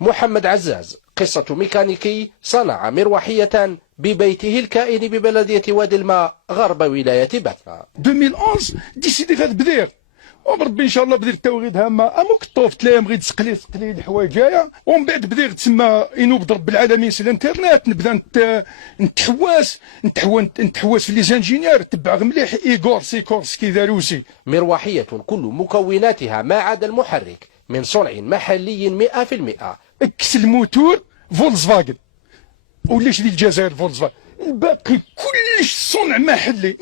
محمد عزاز قصة ميكانيكي صنع مروحية ببيته الكائن ببلدية وادي الماء غرب ولاية بتراء. 2011 ديسيدي غاد بدير وبربي ان شاء الله بدير التوغيد هما اموك الطوف تلاهم غير تسقلي الحوايج جايه، ومن بعد بدير تسمى ينوب رب العالمين سي الانترنت، نبدا نتحواس في لي زانجينير تبع مليح ايغور سيكورسكي داروسي. مروحية كل مكوناتها ما عدا المحرك من صنع محلي 100%. اكس الموتور فولكسفاجن وليش ديال الجزائر فولكسفاجن، الباقي كلش صنع محلي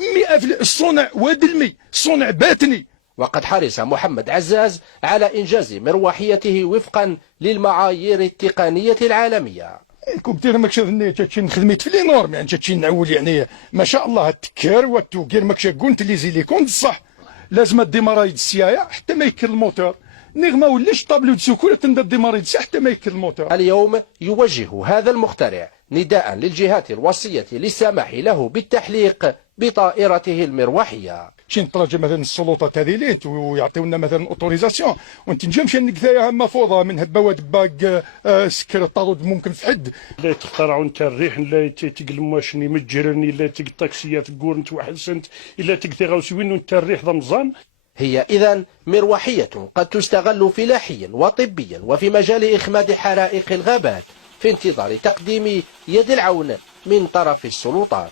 100%، صنع وادلمي صنع باتني. وقد حرص محمد عزاز على إنجاز مروحيته وفقا للمعايير التقنية العالمية. الكمبيوتر ماكش تاتشي خدمت في لي نورم، يعني تاتشي نعول يعني ما شاء الله التكار والتوكير ماكش كونت لي زي لي كونت صح، لازم الديمارايد السيايا حتى ما يكر الموتور، نيغ ما وليش طابلو دسوكوله تندير ديمارايد السيايا حتى ما يكر الموتور. اليوم يوجه هذا المخترع نداء للجهات الوصية للسماح له بالتحليق بطائرته المروحية. شي نتراجع مثلا السلطات هذه ليه ويعطيونا مثلا اوتوريزاسيون، وانت نجم شي نكثايا مفوضه من هبه ودباق سكر الطارود ممكن في حد. لا تخترعوا انت الريح لا تقلمواشني متجرني لا تاكسيات كورنت واحد سنت الا تكثيغاو سوين انت الريح ضمزان. هي إذن مروحية قد تستغل فلاحيا وطبيا وفي مجال إخماد حرائق الغابات في انتظار تقديم يد العون من طرف السلطات.